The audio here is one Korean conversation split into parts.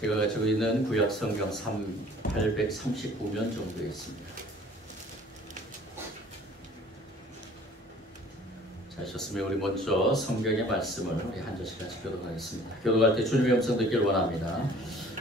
제가 가지고 있는 구약 성경 839면 정도 있습니다. 하셨으면 우리 먼저 성경의 말씀을 우리 한 절씩 같이 교독하겠습니다. 교독할 때 주님의 음성 듣기를 원합니다.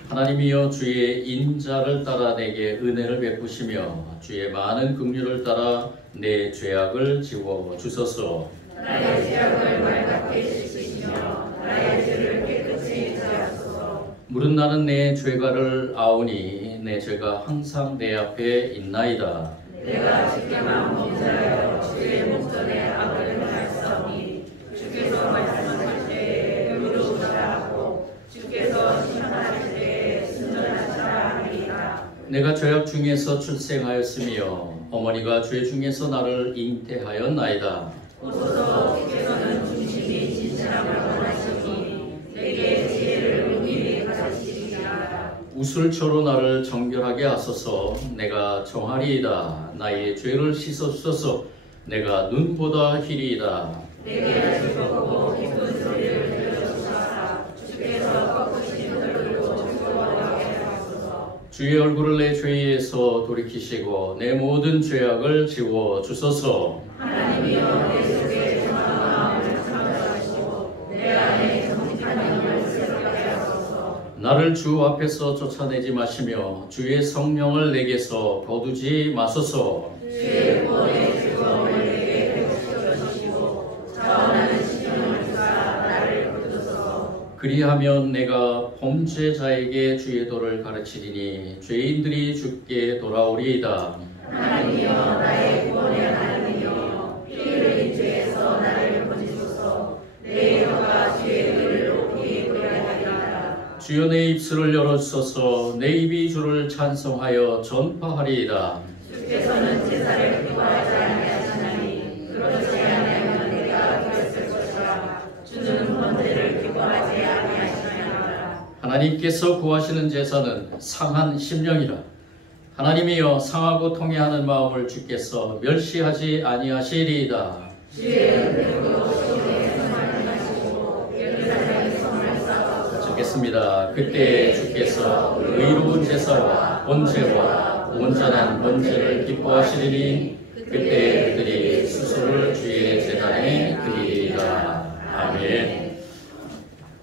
하나님이여 주의 인자를 따라 내게 은혜를 베푸시며 주의 많은 긍휼을 따라 내 죄악을 지워 주소서. 나의 죄악을 말갛게 씻으시며 나의 죄를 깨끗이 제하소서. 물은 나는 내 죄가를 아오니 내 죄가 항상 내 앞에 있나이다. 내가 주께만 범죄하여 주의 목전에 악을 행하였사오니 주께서 말씀하실 때에 의로우시라 하고 주께서 심판하실 때에 순전하시라 하리이다. 내가 죄악 중에서 출생하였으며 어머니가 죄 중에서 나를 잉태하였나이다. 오소서 주께서는 중심이 진실함을 원하시니 내게 지혜를 능히 가르치시리이다. 우슬초로 나를 정결하게 하소서. 내가 정하리이다. 나의 죄를 씻어주소서. 내가 눈보다 희리이다. 내게 즐겁고 기쁜 소리를 들려주소서. 주께서 꺾으신 얼굴로 즐거워하게 하소서. 주의 얼굴을 내 죄에서 돌이키시고 내 모든 죄악을 지워주소서. 하나님이여 내 속에 정한 마음을 참여하시고 내 안에 정직한 영을 새롭게 하소서. 나를 주 앞에서 쫓아내지 마시며 주의 성령을 내게서 거두지 마소서. 주의 구원의 즐거움을 내게 회복시켜 주시고 자원하는 신령을 주사 나를 거두소서. 그리하면 내가 범죄자에게 주의 도를 가르치리니 죄인들이 주께 돌아오리이다. 하나님이여 나의 구원의 하나님이여 피 흘린 죄에서 나를 건지소서. 내 혀가 주의 의를 높이 노래하리이다. 주여 내 입술을 열어주소서. 내 입이 주를 찬송하여 전파하리이다. 주께서는 제사를 기뻐하지 아니하시나니 그렇지 아니하면 내가 드렸을 것이라. 주는 번제를 기뻐하지 아니하시나이다. 하나님께서 구하시는 제사는 상한 심령이라. 하나님이여 상하고 통회하는 마음을 주께서 멸시하지 아니하시리이다. 주의 은혜로 시온에 성을 하시고 예루살렘에 성을 쌓아주소서. 듣겠습니다. 그때 주께서 의로운 제사와 번제와 온전한 번제를 기뻐하시리니 그때 그들이 수소를 주의 제단에 드리리이다. 아멘.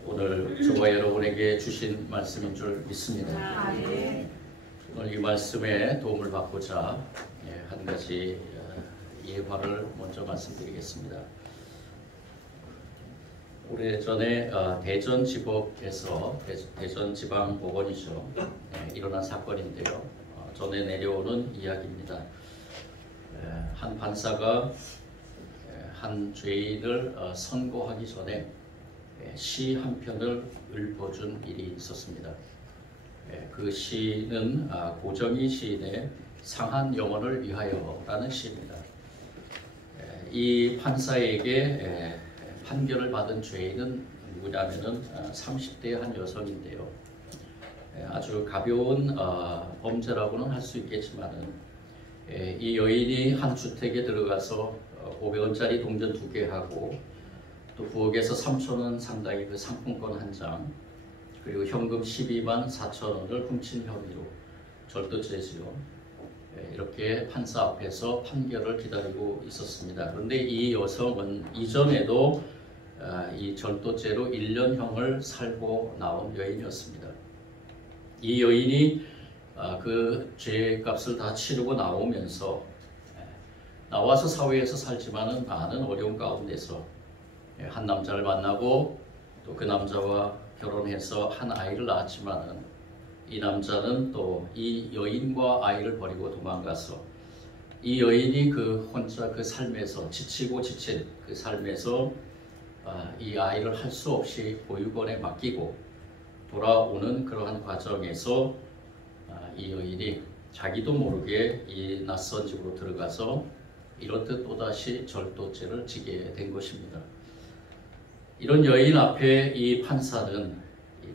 오늘 저와 여러분에게 주신 말씀인 줄 믿습니다. 오늘 이 말씀에 도움을 받고자 한 가지 예화를 먼저 말씀드리겠습니다. 오래전에 대전지법에서 대전지방법원이죠. 일어난 사건인데요. 전에 내려오는 이야기입니다. 한 판사가 한 죄인을 선고하기 전에 시 한 편을 읊어준 일이 있었습니다. 그 시는 고정희 시인의 상한 영혼을 위하여라는 시입니다. 이 판사에게 판결을 받은 죄인은 누구냐면은 30대의 한 여성인데요. 아주 가벼운 범죄라고는 할 수 있겠지만은 이 여인이 한 주택에 들어가서 500원짜리 동전 2개 하고 또 부엌에서 3,000원 상당의 그 상품권 한 장 그리고 현금 12만 4천 원을 훔친 혐의로 절도죄지요. 이렇게 판사 앞에서 판결을 기다리고 있었습니다. 그런데 이 여성은 이전에도 이 절도죄로 1년형을 살고 나온 여인이었습니다. 이 여인이 그 죄값을 다 치르고 나와서 사회에서 살지만은 많은 어려움 가운데서 한 남자를 만나고 또 그 남자와 결혼해서 한 아이를 낳았지만은 이 남자는 또 이 여인과 아이를 버리고 도망가서 이 여인이 그 혼자 그 삶에서 지치고 지친 그 삶에서 이 아이를 할 수 없이 보육원에 맡기고 돌아오는 그러한 과정에서 이 여인이 자기도 모르게 이 낯선 집으로 들어가서 이렇듯 또다시 절도죄를 지게 된 것입니다. 이런 여인 앞에 이 판사는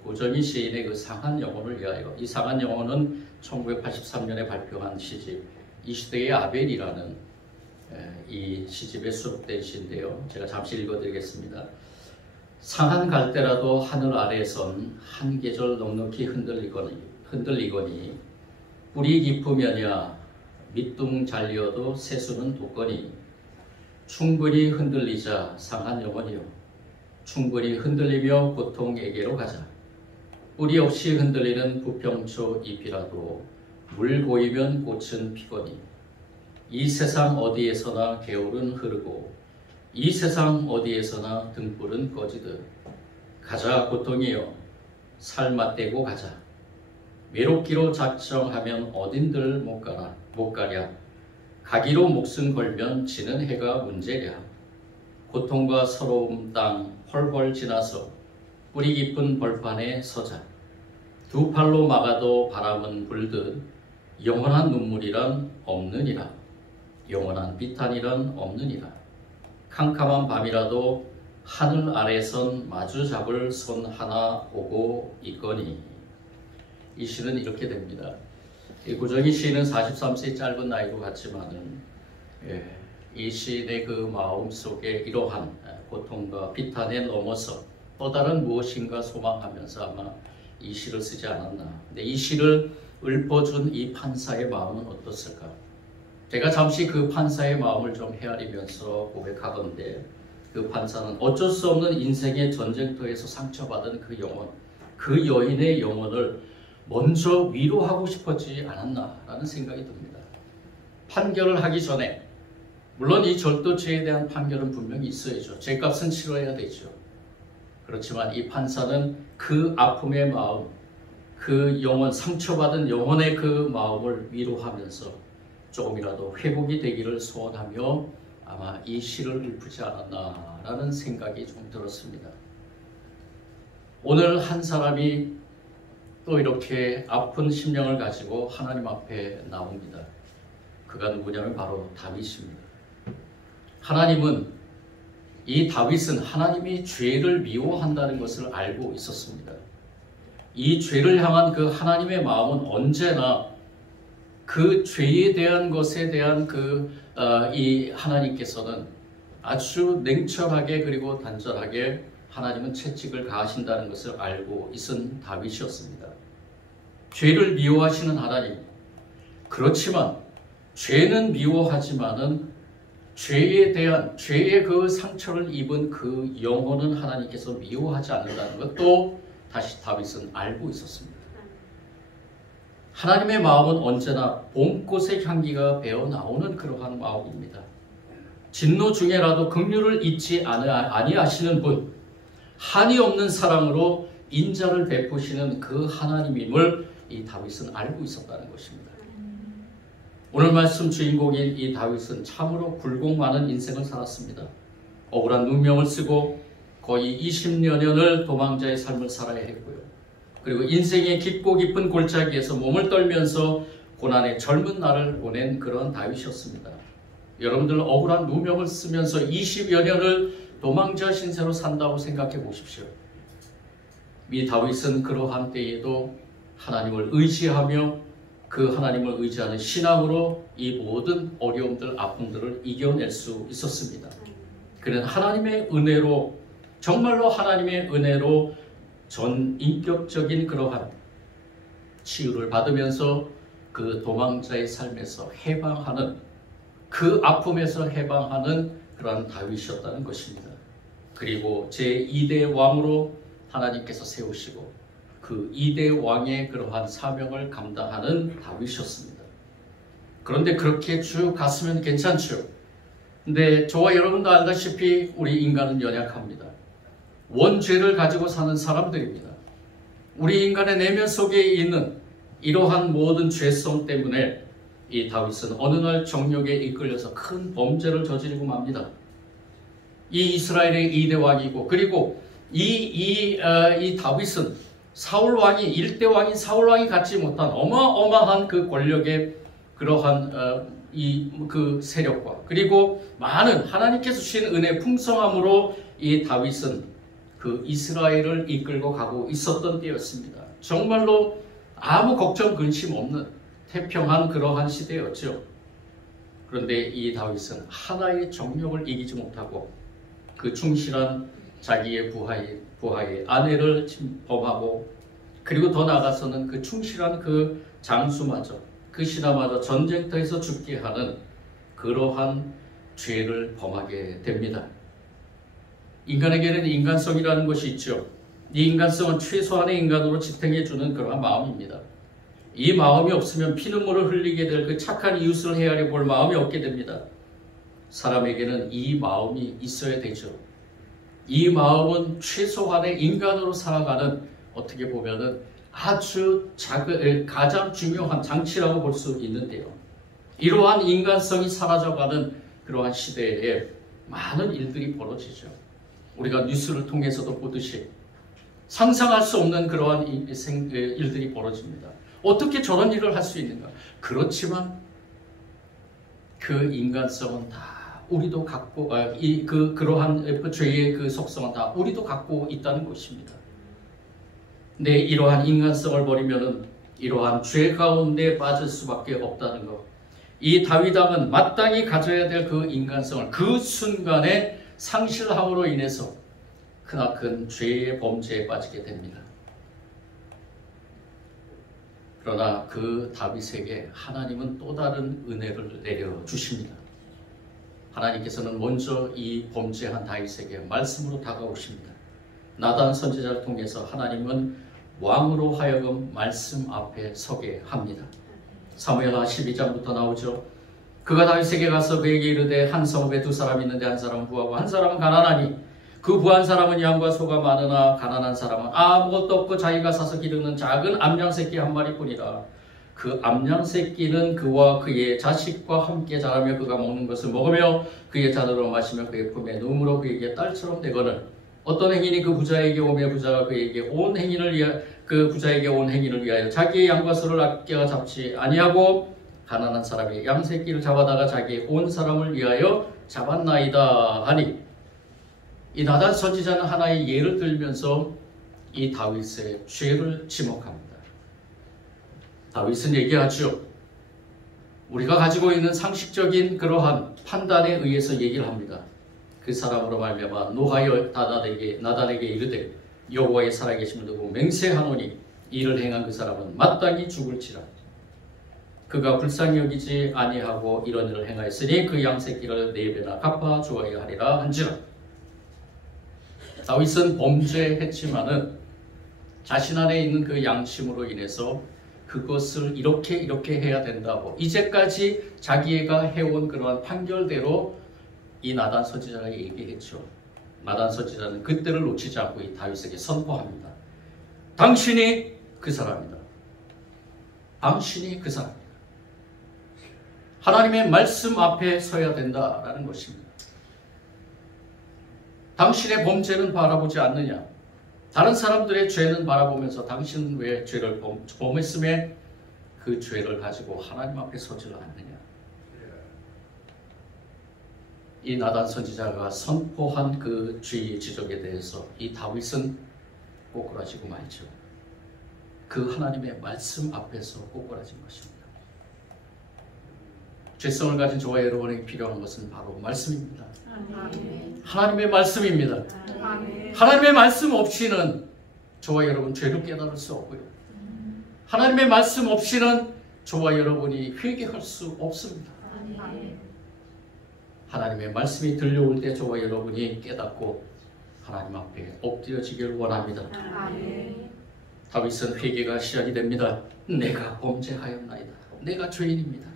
고정희 시인의 그 상한 영혼을 위하여, 이 상한 영혼은 1983년에 발표한 시집 이 시대의 아벨이라는 이 시집에 수록된 시인데요. 제가 잠시 읽어드리겠습니다. 상한 갈대라도 하늘 아래선 한 계절 넉넉히 흔들리거니 뿌리 깊으면야 밑둥 잘리어도 새수는 돋거니 충분히 흔들리자 상한 영혼이여 충분히 흔들리며 고통에게로 가자. 뿌리 없이 흔들리는 부평초 잎이라도 물 고이면 꽃은 피거니 이 세상 어디에서나 개울은 흐르고 이 세상 어디에서나 등불은 꺼지듯 가자 고통이여 살 맞대고 가자. 외롭기로 작정하면 어딘들 못 가랴. 가기로 목숨 걸면 지는 해가 문제랴. 고통과 서러움 땅 헐헐 지나서 뿌리 깊은 벌판에 서자. 두 팔로 막아도 바람은 불듯 영원한 눈물이란 없느니라. 영원한 비탄이란 없느니라. 캄캄한 밤이라도 하늘 아래선 마주 잡을 손 하나 오고 있거니. 이 시는 이렇게 됩니다. 고정희 시인은 43세의 짧은 나이로 같지만은 이 시인의 그 마음 속에 이러한 고통과 비탄에 넘어서 또 다른 무엇인가 소망하면서 아마 이 시를 쓰지 않았나. 근데 이 시를 읊어준 이 판사의 마음은 어떻을까? 제가 잠시 그 판사의 마음을 좀 헤아리면서 고백하건대 그 판사는 어쩔 수 없는 인생의 전쟁터에서 상처받은 그 영혼, 그 여인의 영혼을 먼저 위로하고 싶었지 않았나라는 생각이 듭니다. 판결을 하기 전에 물론 이 절도죄에 대한 판결은 분명히 있어야죠. 죄값은 치러야 되죠. 그렇지만 이 판사는 그 아픔의 마음, 그 영혼, 상처받은 영혼의 그 마음을 위로하면서 조금이라도 회복이 되기를 소원하며 아마 이 시를 읊지 않았나라는 생각이 좀 들었습니다. 오늘 한 사람이 또 이렇게 아픈 심령을 가지고 하나님 앞에 나옵니다. 그가 누구냐면 바로 다윗입니다. 하나님은 이 다윗은 하나님이 죄를 미워한다는 것을 알고 있었습니다. 이 죄를 향한 그 하나님의 마음은 언제나 그 죄에 대한 것에 대한 이 하나님께서는 아주 냉철하게 그리고 단절하게 하나님은 채찍을 가하신다는 것을 알고 있은 다윗이었습니다. 죄를 미워하시는 하나님. 그렇지만 죄는 미워하지만은 죄에 대한 죄의 그 상처를 입은 그 영혼은 하나님께서 미워하지 않는다는 것도 다시 다윗은 알고 있었습니다. 하나님의 마음은 언제나 봄꽃의 향기가 배어 나오는 그러한 마음입니다. 진노 중에라도 긍휼을 잊지 아니하시는 분, 한이 없는 사랑으로 인자를 베푸시는 그 하나님임을 이 다윗은 알고 있었다는 것입니다. 오늘 말씀 주인공인 이 다윗은 참으로 굴곡 많은 인생을 살았습니다. 억울한 누명을 쓰고 거의 20여 년을 도망자의 삶을 살아야 했고요. 그리고 인생의 깊고 깊은 골짜기에서 몸을 떨면서 고난의 젊은 날을 보낸 그런 다윗이었습니다. 여러분들 억울한 누명을 쓰면서 20여 년을 도망자 신세로 산다고 생각해 보십시오. 이 다윗은 그러한 때에도 하나님을 의지하며 그 하나님을 의지하는 신앙으로 이 모든 어려움들, 아픔들을 이겨낼 수 있었습니다. 그는 하나님의 은혜로, 정말로 하나님의 은혜로 전 인격적인 그러한 치유를 받으면서 그 도망자의 삶에서 해방하는, 그 아픔에서 해방하는 그러한 다윗이었다는 것입니다. 그리고 제2대 왕으로 하나님께서 세우시고 그 2대 왕의 그러한 사명을 감당하는 다윗이었습니다. 그런데 그렇게 쭉 갔으면 괜찮죠. 근데 저와 여러분도 알다시피 우리 인간은 연약합니다. 원죄를 가지고 사는 사람들입니다. 우리 인간의 내면 속에 있는 이러한 모든 죄성 때문에 이 다윗은 어느 날 정욕에 이끌려서 큰 범죄를 저지르고 맙니다. 이 이스라엘의 2대 왕이고, 그리고 이 다윗은 사울 왕이, 1대 왕인 사울 왕이 갖지 못한 어마어마한 그 권력의 그러한 그 세력과, 그리고 많은 하나님께서 주신 은혜 풍성함으로 이 다윗은 그 이스라엘을 이끌고 가고 있었던 때였습니다. 정말로 아무 걱정 근심 없는 태평한 그러한 시대였죠. 그런데 이 다윗은 하나의 정욕을 이기지 못하고 그 충실한 자기의 부하의 아내를 범하고, 그리고 더 나아가서는 그 충실한 그 장수마저, 그 신하마저 전쟁터에서 죽게 하는 그러한 죄를 범하게 됩니다. 인간에게는 인간성이라는 것이 있죠. 이 인간성은 최소한의 인간으로 지탱해주는 그러한 마음입니다. 이 마음이 없으면 피눈물을 흘리게 될 그 착한 이웃을 헤아려 볼 마음이 없게 됩니다. 사람에게는 이 마음이 있어야 되죠. 이 마음은 최소한의 인간으로 살아가는, 어떻게 보면은 아주 가장 중요한 장치라고 볼 수 있는데요. 이러한 인간성이 사라져가는 그러한 시대에 많은 일들이 벌어지죠. 우리가 뉴스를 통해서도 보듯이 상상할 수 없는 그러한 일들이 벌어집니다. 어떻게 저런 일을 할 수 있는가? 그렇지만 그 인간성은 다 우리도 갖고, 그러한 죄의 그 속성은 다 우리도 갖고 있다는 것입니다. 네, 이러한 인간성을 버리면은 이러한 죄 가운데 빠질 수밖에 없다는 것. 이 다윗 왕은 마땅히 가져야 될 그 인간성을 그 순간에 상실함으로 인해서 크나큰 죄의 범죄에 빠지게 됩니다. 그러나 그 다윗에게 하나님은 또 다른 은혜를 내려주십니다. 하나님께서는 먼저 이 범죄한 다윗에게 말씀으로 다가오십니다. 나단 선지자를 통해서 하나님은 왕으로 하여금 말씀 앞에 서게 합니다. 사무엘하 12장부터 나오죠. 그가 다윗에게 가서 그에게 이르되 한 성읍에 두 사람이 있는데 한 사람은 부하고 한 사람은 가난하니 그 부한 사람은 양과 소가 많으나 가난한 사람은 아무것도 없고 자기가 사서 기르는 작은 암양 새끼 한 마리뿐이라. 그 암양 새끼는 그와 그의 자식과 함께 자라며 그가 먹는 것을 먹으며 그의 잔으로 마시며 그의 품에 누움으로 그에게 딸처럼 되거늘 어떤 행인이 그 부자에게 오며 부자가 그에게 온 행인을 위하여 자기의 양과 소를 아껴 잡지 아니하고 가난한 사람이 양 새끼를 잡아다가 자기의 온 사람을 위하여 잡았나이다 하니, 이 나단 선지자는 하나의 예를 들면서 이 다윗의 죄를 지목합니다. 다윗은 얘기하죠. 우리가 가지고 있는 상식적인 그러한 판단에 의해서 얘기를 합니다. 그 사람으로 말미암아 노하여 나단에게 이르되 여호와의 살아계심을 두고 맹세하노니 이를 행한 그 사람은 마땅히 죽을지라. 그가 불쌍히 여기지 아니하고 이런 일을 행하였으니 그 양새끼를 4배나 갚아 주어야 하리라 한지라. 다윗은 범죄했지만은 자신 안에 있는 그 양심으로 인해서 그것을 이렇게 해야 된다고 이제까지 자기가 해온 그러한 판결대로 이 나단 선지자가 얘기했죠. 나단 선지자는 그때를 놓치지 않고 이 다윗에게 선포합니다. 당신이 그 사람이다. 당신이 그 사람이다. 하나님의 말씀 앞에 서야 된다라는 것입니다. 당신의 범죄는 바라보지 않느냐? 다른 사람들의 죄는 바라보면서 당신은 왜 죄를 범했음에 그 죄를 가지고 하나님 앞에 서지를 않느냐? 이 나단 선지자가 선포한 그 죄의 지적에 대해서 이 다윗은 꼬꾸라지고 말죠. 그 하나님의 말씀 앞에서 꼬꾸라진 것입니다. 죄성을 가진 저와 여러분에게 필요한 것은 바로 말씀입니다. 하나님의 말씀입니다. 하나님의 말씀 없이는 저와 여러분 죄를 깨달을 수 없고요. 하나님의 말씀 없이는 저와 여러분이 회개할 수 없습니다. 하나님의 말씀이 들려올 때 저와 여러분이 깨닫고 하나님 앞에 엎드려지길 원합니다. 다윗은 회개가 시작이 됩니다. 내가 범죄하였나이다. 내가 죄인입니다.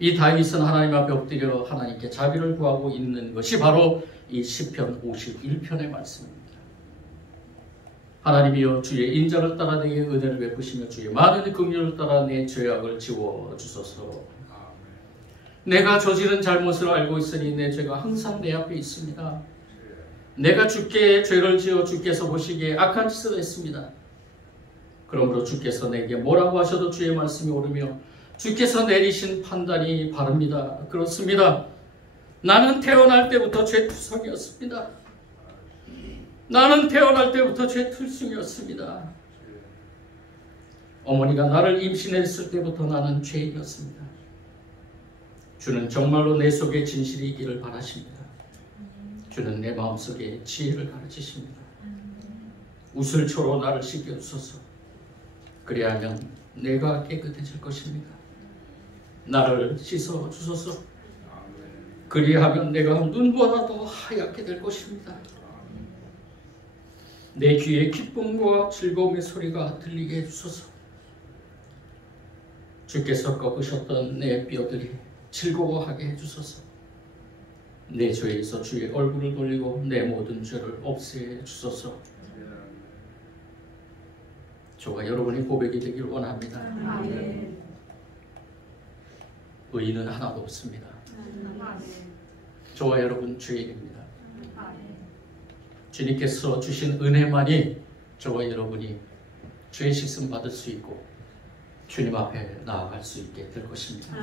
이 다윗은 하나님 앞에 엎드려 하나님께 자비를 구하고 있는 것이 바로 이 시편 51편의 말씀입니다. 하나님이여 주의 인자를 따라 내게 은혜를 베푸시며 주의 많은 긍휼을 따라 내 죄악을 지워주소서. 내가 저지른 잘못을 알고 있으니 내 죄가 항상 내 앞에 있습니다. 내가 주께 죄를 지어 주께서 보시기에 악한 짓을 했습니다. 그러므로 주께서 내게 뭐라고 하셔도 주의 말씀이 옳으며 주께서 내리신 판단이 바릅니다. 그렇습니다. 나는 태어날 때부터 죄투성이었습니다. 나는 태어날 때부터 죄투성이었습니다. 어머니가 나를 임신했을 때부터 나는 죄인이었습니다. 주는 정말로 내 속에 진실이 있기를 바라십니다. 주는 내 마음속에 지혜를 가르치십니다. 우슬초로 나를 씻겨주소서. 그리하면 내가 깨끗해질 것입니다. 나를 씻어주소서. 그리하면 내가 눈보다 더 하얗게 될 것입니다. 내 귀에 기쁨과 즐거움의 소리가 들리게 해주소서. 주께서 꺾으셨던 내 뼈들이 즐거워하게 해주소서. 내 죄에서 주의 얼굴을 돌리고 내 모든 죄를 없애 주소서. 저와 여러분의 고백이 되길 원합니다. 의인은 하나도 없습니다. 저와 여러분 죄인입니다. 주님께서 주신 은혜만이 저와 여러분이 죄 씻음 받을 수 있고 주님 앞에 나아갈 수 있게 될 것입니다.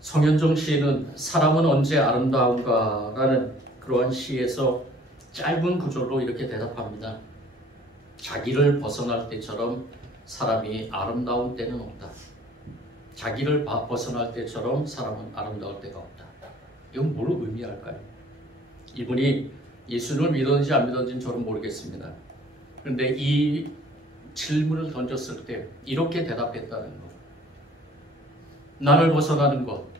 성현종 시인은 사람은 언제 아름다운가 라는 그러한 시에서 짧은 구절로 이렇게 대답합니다. 자기를 벗어날 때처럼 사람이 아름다운 때는 없다. 자기를 벗어날 때처럼 사람은 아름다울 때가 없다. 이건 뭘 의미할까요? 이분이 예수를 믿었는지 안 믿었는지는 저는 모르겠습니다. 그런데 이 질문을 던졌을 때 이렇게 대답했다는 것. 나를 벗어나는 것.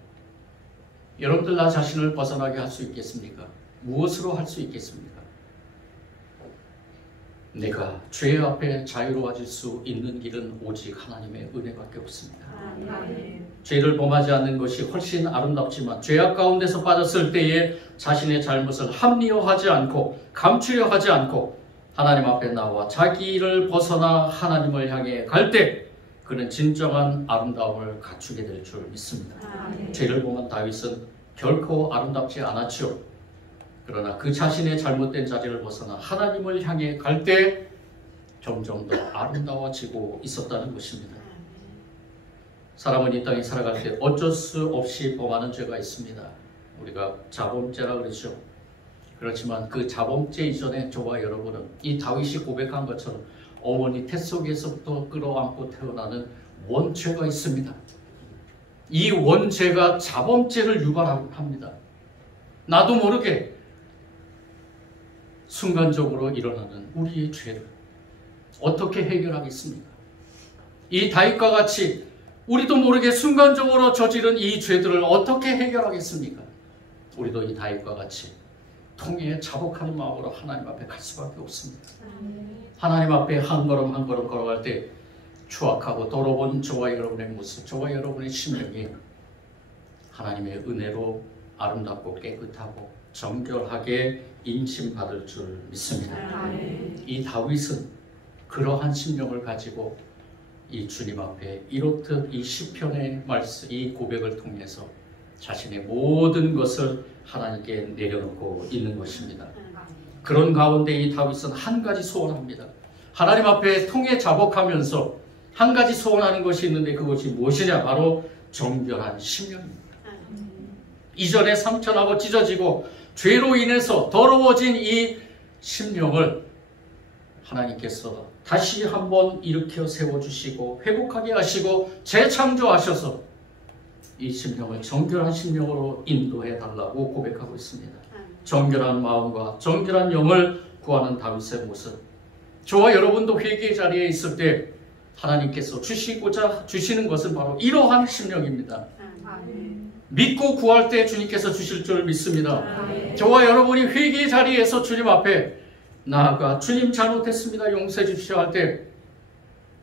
여러분들 나 자신을 벗어나게 할 수 있겠습니까? 무엇으로 할 수 있겠습니까? 내가 죄 앞에 자유로워질 수 있는 길은 오직 하나님의 은혜밖에 없습니다. 죄를 범하지 않는 것이 훨씬 아름답지만 죄악 가운데서 빠졌을 때에 자신의 잘못을 합리화하지 않고 감추려 하지 않고 하나님 앞에 나와 자기를 벗어나 하나님을 향해 갈 때 그는 진정한 아름다움을 갖추게 될 줄 믿습니다. 죄를 범한 다윗은 결코 아름답지 않았죠. 그러나 그 자신의 잘못된 자리를 벗어나 하나님을 향해 갈 때 점점 더 아름다워지고 있었다는 것입니다. 사람은 이 땅에 살아갈 때 어쩔 수 없이 범하는 죄가 있습니다. 우리가 자범죄라 그러죠. 그렇지만 그 자범죄 이전에 저와 여러분은 이 다윗이 고백한 것처럼 어머니 태 속에서부터 끌어안고 태어나는 원죄가 있습니다. 이 원죄가 자범죄를 유발합니다. 나도 모르게 순간적으로 일어나는 우리의 죄를 어떻게 해결하겠습니까? 이 다윗과 같이 우리도 모르게 순간적으로 저지른 이 죄들을 어떻게 해결하겠습니까? 우리도 이 다윗과 같이 통에 자복하는 마음으로 하나님 앞에 갈 수밖에 없습니다. 하나님 앞에 한 걸음 한 걸음 걸어갈 때 추악하고 더러운 저와 여러분의 모습, 저와 여러분의 심령이 하나님의 은혜로 아름답고 깨끗하고 정결하게 인침받을 줄 믿습니다. 이 다윗은 그러한 심령을 가지고 이 주님 앞에 이렇듯 이 시편의 말씀, 이 고백을 통해서 자신의 모든 것을 하나님께 내려놓고 있는 것입니다. 그런 가운데 이 다윗은 한 가지 소원합니다. 하나님 앞에 통에 자복하면서 한 가지 소원하는 것이 있는데 그것이 무엇이냐? 바로 정결한 심령입니다. 이전에 상처나고 찢어지고 죄로 인해서 더러워진 이 심령을 하나님께서 다시 한번 일으켜 세워주시고 회복하게 하시고 재창조하셔서 이 심령을 정결한 심령으로 인도해 달라고 고백하고 있습니다. 정결한 마음과 정결한 영을 구하는 다윗의 모습. 저와 여러분도 회개의 자리에 있을 때 하나님께서 주시고자 주시는 것은 바로 이러한 심령입니다. 믿고 구할 때 주님께서 주실 줄 믿습니다. 저와 여러분이 회개의 자리에서 주님 앞에 나아가 주님 잘못했습니다 용서해 주십시오 할 때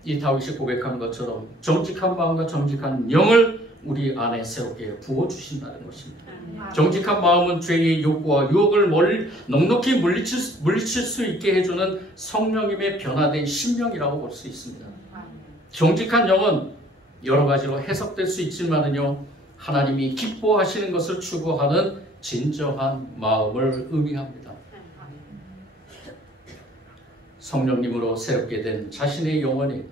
이 다윗이 고백한 것처럼 정직한 마음과 정직한 영을 우리 안에 새롭게 부어주신다는 것입니다. 정직한 마음은 죄의 욕구와 유혹을 넉넉히 물리칠 수 있게 해주는 성령님의 변화된 심령이라고 볼 수 있습니다. 정직한 영은 여러 가지로 해석될 수 있지만은요, 하나님이 기뻐하시는 것을 추구하는 진정한 마음을 의미합니다. 성령님으로 새롭게 된 자신의 영혼이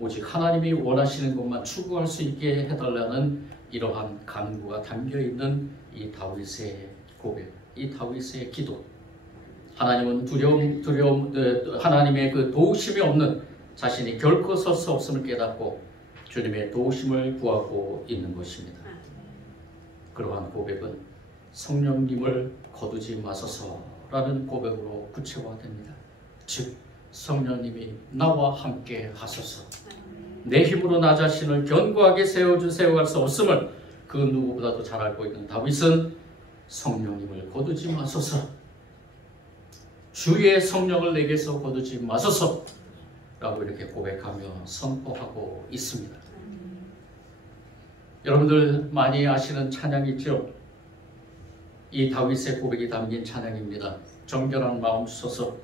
오직 하나님이 원하시는 것만 추구할 수 있게 해달라는 이러한 간구가 담겨있는 이 다윗의 고백, 이 다윗의 기도. 하나님은 하나님의 그 도우심이 없는 자신이 결코 설 수 없음을 깨닫고 주님의 도우심을 구하고 있는 것입니다. 그러한 고백은 성령님을 거두지 마소서라는 고백으로 구체화됩니다. 즉 성령님이 나와 함께 하소서. 내 힘으로 나 자신을 견고하게 세워갈 수 없음을 그 누구보다도 잘 알고 있는 다윗은 성령님을 거두지 마소서, 주의 성령을 내게서 거두지 마소서 라고 이렇게 고백하며 선포하고 있습니다. 여러분들 많이 아시는 찬양이 있죠? 이 다윗의 고백이 담긴 찬양입니다. 정결한 마음 주소서.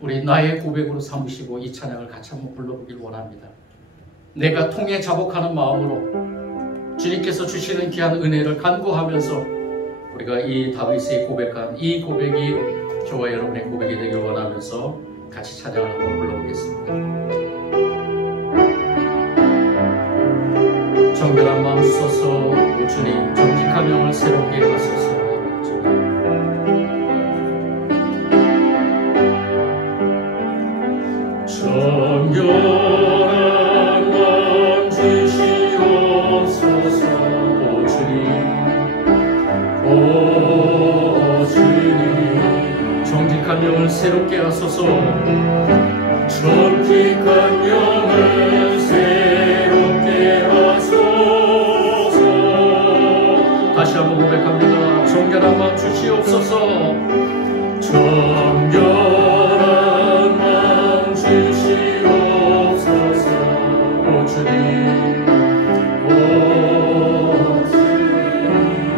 우리 나의 고백으로 삼으시고 이 찬양을 같이 한번 불러보길 원합니다. 내가 통해 자복하는 마음으로 주님께서 주시는 귀한 은혜를 간구하면서 우리가 이 다윗이 고백한 이 고백이 저와 여러분의 고백이 되길 원하면서 같이 찬양을 한번 불러보겠습니다. 정결한 마음 주소서. 오 주님, 정직한 영을 새롭게 하소서. 정결한 마음 주시옵소서. 오 주님, 정직한 영을 새롭게 하소서. 정직한 영을 새롭게 하소서. 다시 한번 고백합니다. 정결한 마음 주시옵소서. 정결한 마음 주시옵소서. 오 주님,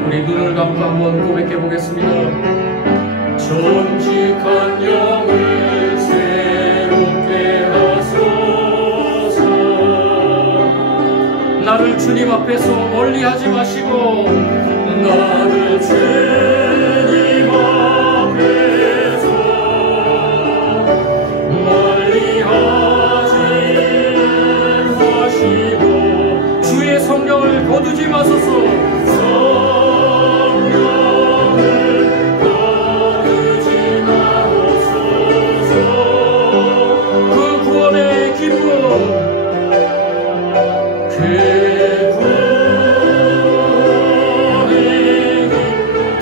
우리 눈을 감고 한번 고백해 보겠습니다. 정직한 영을 새롭게 하소서. 나를 주님 앞에서 멀리하지 마시고, 나를 주님 앞에서 멀리하지 마시고, 주의 성령을 거두지 마소서.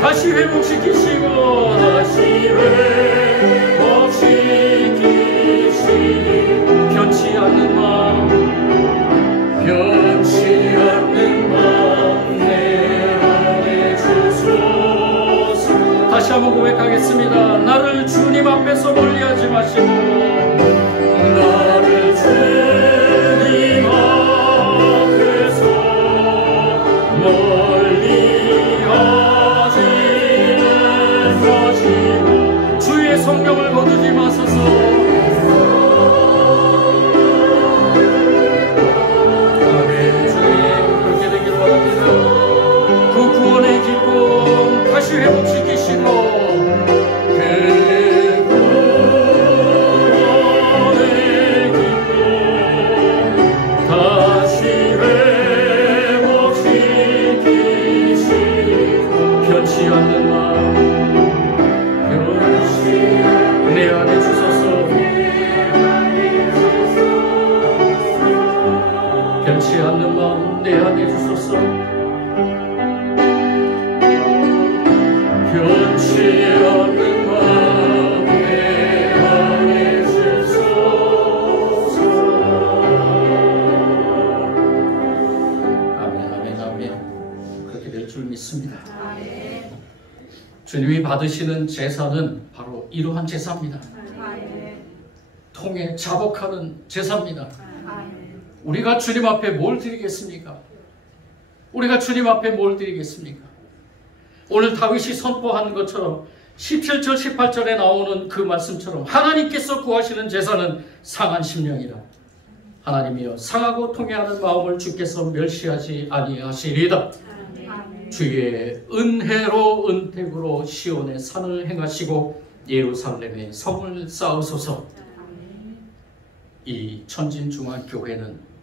다시 회복시키시고, 변치 않는 마음 내 안에 주소서. 다시 한번 고백하겠습니다. 나를 주님 앞에서 멀리하지 마시고, 나를 주님 앞에서 멀리하지 마시고, 주의 성령을 거두지 마소서. 아멘. 주님, 그렇게 되길 원합니다. 그 구원의 기쁨 다시 회복시키시고, 그 구원의 기쁨 다시 회복시키시고, 변치 않는 마음 내 안에 주소서. 변치 않는 마음 내 안에 주소서. 변치 않는 마음 내 안에 주소서. 아멘, 아멘, 아멘. 그렇게 될 줄 믿습니다. 주님이 받으시는 제사는 바로 이러한 제사입니다. 통해 자복하는 제사입니다. 우리가 주님 앞에 뭘 드리겠습니까? 우리가 주님 앞에 뭘 드리겠습니까? 오늘 다윗이 선포하는 것처럼 17절 18절에 나오는 그 말씀처럼 하나님께서 구하시는 제사는 상한 심령이라. 하나님이여, 상하고 통해하는 마음을 주께서 멸시하지 아니하시리이다. 주의 은혜로 은택으로 시온의 산을 행하시고 예루살렘의 성을 쌓으소서. 이 천진중앙교회는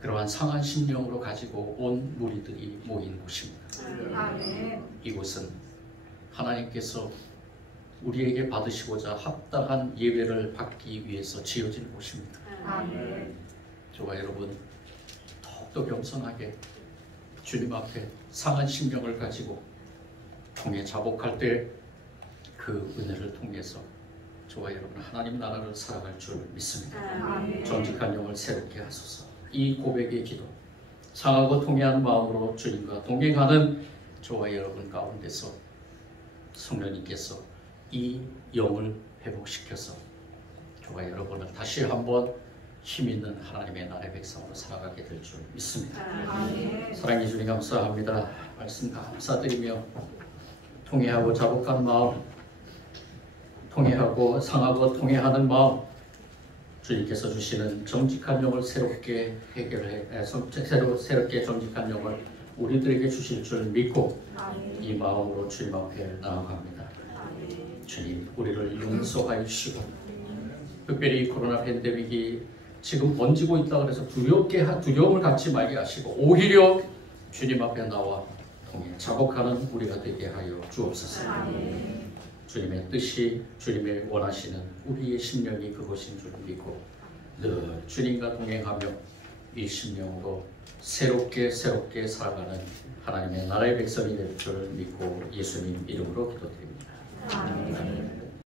그러한 상한 심령으로 가지고 온 무리들이 모인 곳입니다. 이곳은 하나님께서 우리에게 받으시고자 합당한 예배를 받기 위해서 지어진 곳입니다. 저와 여러분, 더욱더 겸손하게 주님 앞에 상한 심령을 가지고 통해 자복할 때 그 은혜를 통해서 저와 여러분 하나님 나라를 살아갈 줄 믿습니다. 정직한 영을 새롭게 하소서. 이 고백의 기도 상하고 통해한 마음으로 주님과 동행하는 저와 여러분 가운데서 성령님께서 이 영을 회복시켜서 저와 여러분을 다시 한번 힘있는 하나님의 나라의 백성으로 살아가게 될 줄 믿습니다. 사랑해 주님 감사합니다. 말씀 감사드리며 통해하고 자복한 마음, 통해하고 상하고 통해하는 마음, 주님께서 주시는 정직한 영을 새롭게 새롭게 정직한 영을 우리들에게 주실 줄 믿고 이 마음으로 주님 앞에 나아갑니다. 주님, 우리를 용서하여 주시고 특별히 코로나 팬데믹이 지금 번지고 있다 그래서 두려움을 갖지 말게 하시고 오히려 주님 앞에 나와 통해 자복하는 우리가 되게 하여 주옵소서. 주님의 뜻이 주님의 원하시는 우리의 심령이 그것인 줄 믿고 늘 주님과 동행하며 이 심령으로 새롭게 살아가는 하나님의 나라의 백성이 될 줄 믿고 예수님 이름으로 기도드립니다. 아멘.